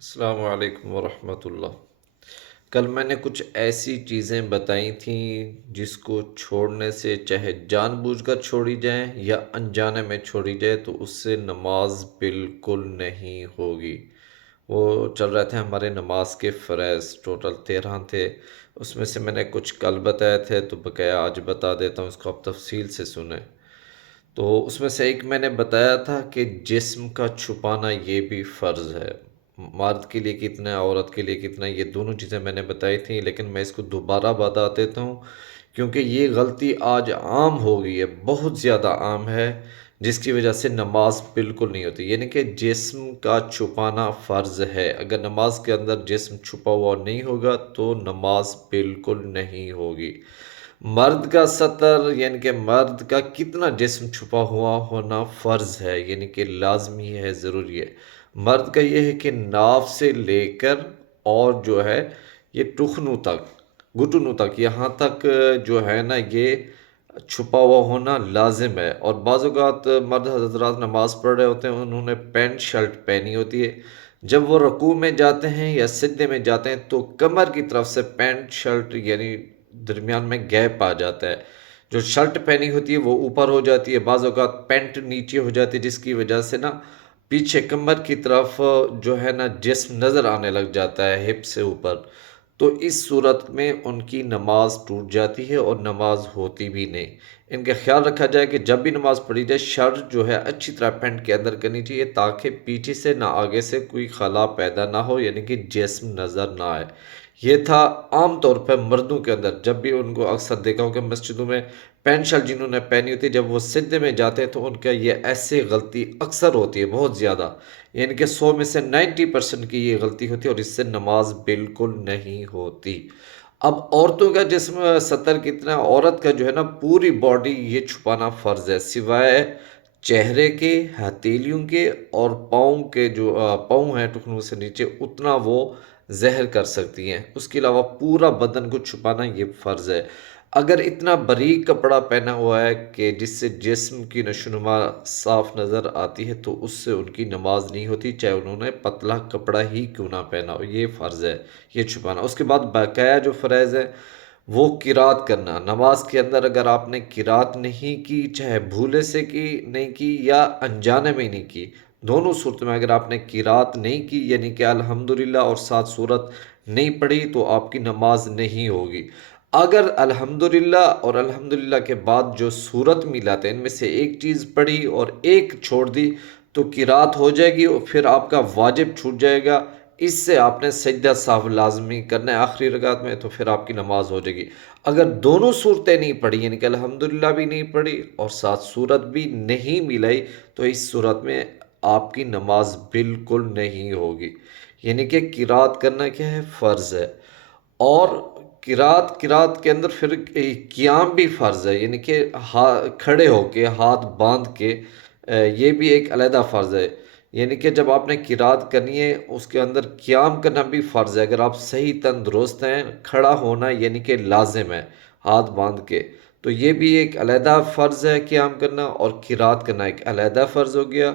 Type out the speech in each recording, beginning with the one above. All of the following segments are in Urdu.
السلام علیکم ورحمۃ اللہ۔ کل میں نے کچھ ایسی چیزیں بتائی تھیں جس کو چھوڑنے سے، چاہے جان بوجھ کر چھوڑی جائیں یا انجانے میں چھوڑی جائے، تو اس سے نماز بالکل نہیں ہوگی۔ وہ چل رہے تھے ہمارے نماز کے فرائض، ٹوٹل 13 تھے۔ اس میں سے میں نے کچھ کل بتائے تھے، تو بقایا آج بتا دیتا ہوں، اس کو آپ تفصیل سے سنیں۔ تو اس میں سے ایک میں نے بتایا تھا کہ جسم کا چھپانا یہ بھی فرض ہے۔ مرد کے لیے کتنا، عورت کے لیے کتنا، یہ دونوں چیزیں میں نے بتائی تھیں، لیکن میں اس کو دوبارہ بتا دیتا ہوں کیونکہ یہ غلطی آج عام ہو گئی ہے، بہت زیادہ عام ہے، جس کی وجہ سے نماز بالکل نہیں ہوتی۔ یعنی کہ جسم کا چھپانا فرض ہے۔ اگر نماز کے اندر جسم چھپا ہوا نہیں ہوگا تو نماز بالکل نہیں ہوگی۔ مرد کا سطر، یعنی کہ مرد کا کتنا جسم چھپا ہوا ہونا فرض ہے، یعنی کہ لازمی ہے، ضروری ہے۔ مرد کا یہ ہے کہ ناف سے لے کر اور جو ہے یہ ٹخنوں تک، گھٹنوں تک، یہاں تک جو ہے نا یہ چھپا ہوا ہونا لازم ہے۔ اور بعض اوقات مرد حضرات نماز پڑھ رہے ہوتے ہیں، انہوں نے پینٹ شرٹ پہنی ہوتی ہے، جب وہ رکوع میں جاتے ہیں یا سجدے میں جاتے ہیں تو کمر کی طرف سے پینٹ شرٹ یعنی درمیان میں گیپ آ جاتا ہے، جو شرٹ پہنی ہوتی ہے وہ اوپر ہو جاتی ہے، بعض اوقات پینٹ نیچے ہو جاتی ہے، جس کی وجہ سے نا پیچھے کمر کی طرف جو ہے نا جسم نظر آنے لگ جاتا ہے، ہپ سے اوپر۔ تو اس صورت میں ان کی نماز ٹوٹ جاتی ہے اور نماز ہوتی بھی نہیں۔ ان کا خیال رکھا جائے کہ جب بھی نماز پڑھی جائے، شرٹ جو ہے اچھی طرح پینٹ کے اندر کرنی چاہیے، تاکہ پیچھے سے نہ آگے سے کوئی خلا پیدا نہ ہو، یعنی کہ جسم نظر نہ آئے۔ یہ تھا عام طور پہ مردوں کے اندر، جب بھی ان کو اکثر دیکھا ہوں کہ مسجدوں میں پینٹ شرٹ جنہوں نے پہنی ہوتی ہے، جب وہ سجدے میں جاتے ہیں تو ان کا یہ ایسے غلطی اکثر ہوتی ہے، بہت زیادہ، یعنی کہ 100 میں سے 90% کی یہ غلطی ہوتی ہے، اور اس سے نماز بالکل نہیں ہوتی۔ اب عورتوں کا جسم سطر کتنا، عورت کا جو ہے نا پوری باڈی یہ چھپانا فرض ہے، سوائے چہرے کے، ہتھیلیوں کے اور پاؤں کے، جو پاؤں ہیں ٹخنوں سے نیچے، اتنا وہ ظاہر کر سکتی ہیں۔ اس کے علاوہ پورا بدن کو چھپانا یہ فرض ہے۔ اگر اتنا باریک کپڑا پہنا ہوا ہے کہ جس سے جسم کی نشوونما صاف نظر آتی ہے، تو اس سے ان کی نماز نہیں ہوتی، چاہے انہوں نے پتلا کپڑا ہی کیوں نہ پہنا ہو، یہ فرض ہے، یہ چھپانا۔ اس کے بعد بقایا جو فرائض ہے وہ قرات کرنا۔ نماز کے اندر اگر آپ نے قرات نہیں کی، چاہے بھولے سے کی نہیں کی یا انجانے میں نہیں کی، دونوں صورتوں میں اگر آپ نے قرات نہیں کی، یعنی کہ الحمدللہ اور ساتھ سورت نہیں پڑھی، تو آپ کی نماز نہیں ہوگی۔ اگر الحمدللہ اور الحمدللہ کے بعد جو سورت ملاتے ہیں، ان میں سے ایک چیز پڑھی اور ایک چھوڑ دی، تو قرات ہو جائے گی اور پھر آپ کا واجب چھوٹ جائے گا۔ اس سے آپ نے سجدہ سہو لازمی کرنا ہے آخری رکعت میں، تو پھر آپ کی نماز ہو جائے گی۔ اگر دونوں صورتیں نہیں پڑھی، یعنی کہ الحمدللہ بھی نہیں پڑھی اور ساتھ سورت بھی نہیں ملائی، تو اس صورت میں آپ کی نماز بالکل نہیں ہوگی۔ یعنی کہ قرات کرنا کیا ہے، فرض ہے۔ اور قرات کے اندر پھر قیام بھی فرض ہے، یعنی کہ کھڑے ہو کے ہاتھ باندھ کے، یہ بھی ایک علیحدہ فرض ہے۔ یعنی کہ جب آپ نے قرات کرنی ہے، اس کے اندر قیام کرنا بھی فرض ہے۔ اگر آپ صحیح تندرست ہیں، کھڑا ہونا یعنی کہ لازم ہے ہاتھ باندھ کے، تو یہ بھی ایک علیحدہ فرض ہے قیام کرنا، اور قرات کرنا ایک علیحدہ فرض ہو گیا۔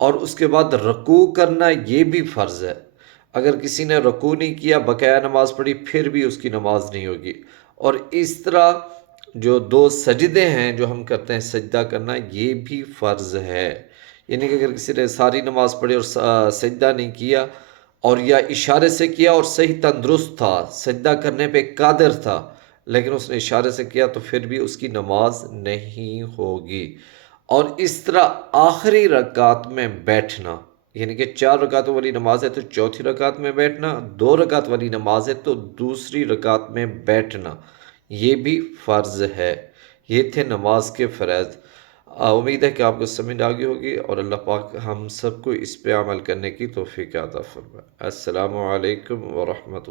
اور اس کے بعد رکوع کرنا یہ بھی فرض ہے۔ اگر کسی نے رکوع نہیں کیا، بقایا نماز پڑھی، پھر بھی اس کی نماز نہیں ہوگی۔ اور اس طرح جو 2 سجدے ہیں جو ہم کرتے ہیں، سجدہ کرنا، یہ بھی فرض ہے۔ یعنی کہ اگر کسی نے ساری نماز پڑھی اور سجدہ نہیں کیا، اور یا اشارے سے کیا اور صحیح تندرست تھا، سجدہ کرنے پہ قادر تھا، لیکن اس نے اشارے سے کیا، تو پھر بھی اس کی نماز نہیں ہوگی۔ اور اس طرح آخری رکعت میں بیٹھنا، یعنی کہ 4 رکعتوں والی نماز ہے تو چوتھی رکعت میں بیٹھنا، 2 رکعت والی نماز ہے تو دوسری رکعت میں بیٹھنا، یہ بھی فرض ہے۔ یہ تھے نماز کے فرائض۔ امید ہے کہ آپ کو سمجھ آ گئی ہوگی، اور اللہ پاک ہم سب کو اس پہ عمل کرنے کی توفیق عطا فرمائے۔ السلام علیکم ورحمۃ اللہ۔